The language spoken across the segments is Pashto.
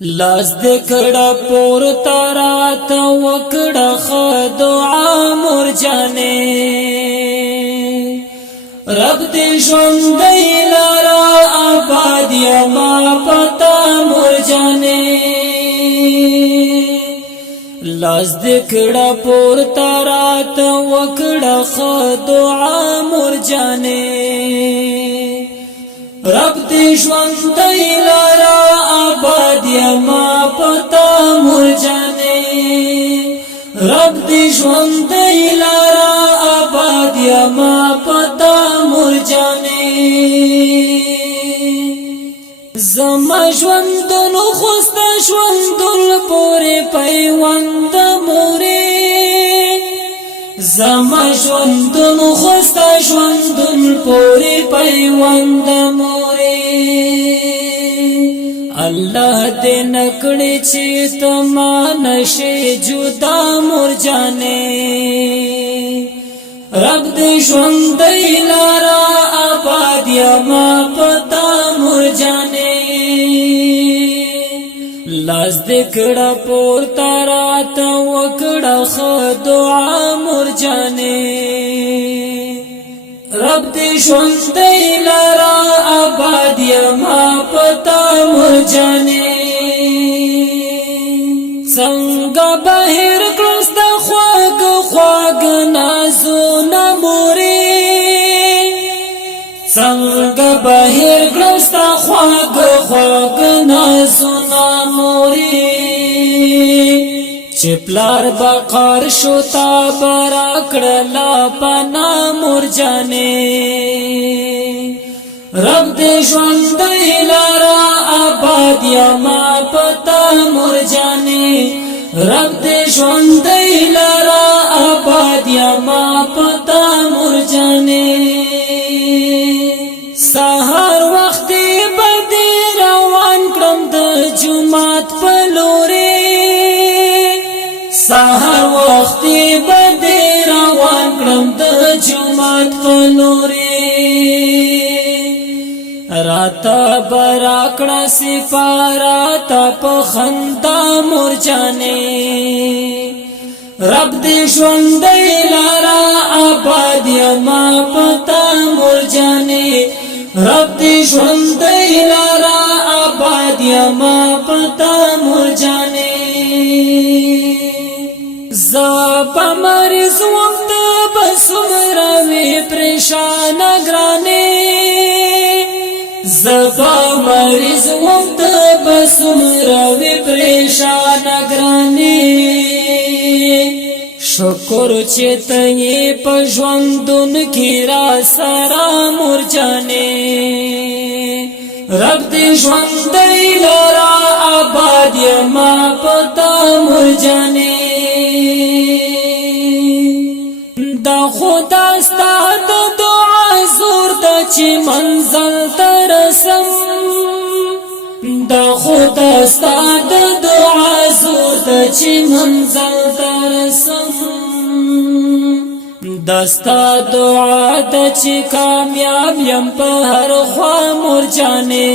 لاس دکڑا پور تارات وکڑا خدعا مرجانے رب دی ژوندۍ لارا آباد یما پتا مرجانے لاس دکڑا پور تارات وکڑا خدعا مرجانے رب دی ژوندۍ لارا آباد یما پتا مرجانے رب دی ژوندۍ لارا آباد یما پتا مرجانے زما ژوندون خوستا ژوندون پوری پیوند موري زما ژوندون خوستا ژوندون پوری پیوند موري الله دې نکړي چې تما نشي جدا مرجانے رب دې ژوندۍ لارا آباد یما پتا مرجانے لاس دکڑا پور تارات وکڑا خدعا مرجانے رب دی ژوندۍ لارا آباد یما پتا مرجانے څنګه بهر کړستا خواږ خواږ نازونه موري څنګه بهر کړستا خواږ خواږ نازونه موري چې پلار بقار شو تا برا کړلا پنا مرجانے رب دې ژوندۍ لارا آباد یما پتا مرجانے رب دې ژوندۍ لارا آباد یما پتا مرجانے سحر وخت بدی روان کړم د جمعات په لوري سحر وخت بدی روان کړم د جمعات په لوري راتا براکړه سپاراتا په خندا مرجانے رب دې ژوندۍ لارا آباد یما پتا مرجانے رب دې ژوندۍ لارا آباد یما پتا مرجانے زاب مریض وقت بسمروی پریشان گرانے زبا مریض وقت بسمروی پریشان گرانے شکر چیتنی پژوندون کی را سرا مرجانے رب دی ژوندۍ لارا آباد یما پتا مرجانے دا خدا ستا د دعا زور د چې منزل ترسم دا خدا ستا د دعا زور د چې منزل ترسم دستا دعا د چې کامیاب یم په هر خوا مرجانے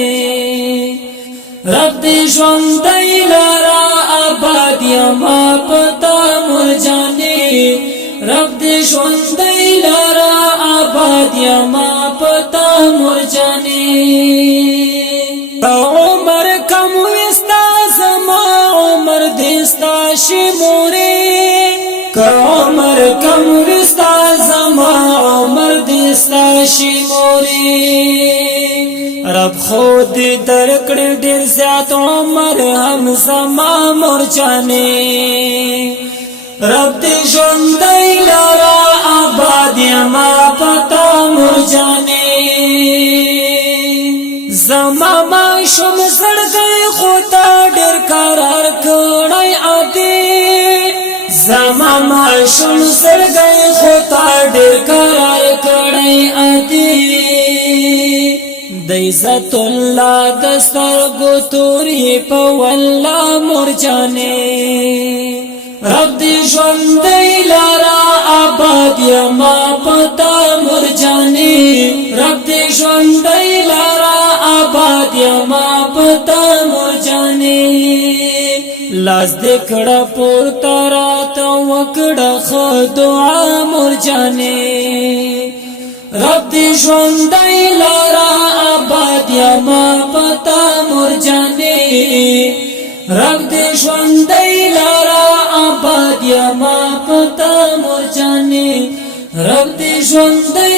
رب دې ژوندۍ لارا آباد یما پتا مرجانے رب دې ژوندۍ لارا آباد یما پتا مرجانے عمر کم وستا زما عمر دې ستا شموري عمر کم وستا زما عمر دې ستا شموري رب خود درکړ ډېر زیات عمر هم زما مرجانے رب دې ژوندۍ لارا آباد یما پتا مرجانے زما ماشوم زړګی خو تا ډېر قرار کړی عادي زما ماشوم زړګی خو تا ډېر قرار کړی عادي د عزت الله د سترګو تورې په والله مرجانے رب دې ژوندۍ لارا آباد یما پتا مرجانے رب دې ژوندۍ لارا آباد یما پتا مرجانے لاس دکڑا پورتا رات وکڑا خود دعا مور جانے رب دی ژوندۍ لارا آباد یما پتا مور جانے رب دی ژوندۍ لارا آباد یما پتا مور جانے رب دی ژوندۍ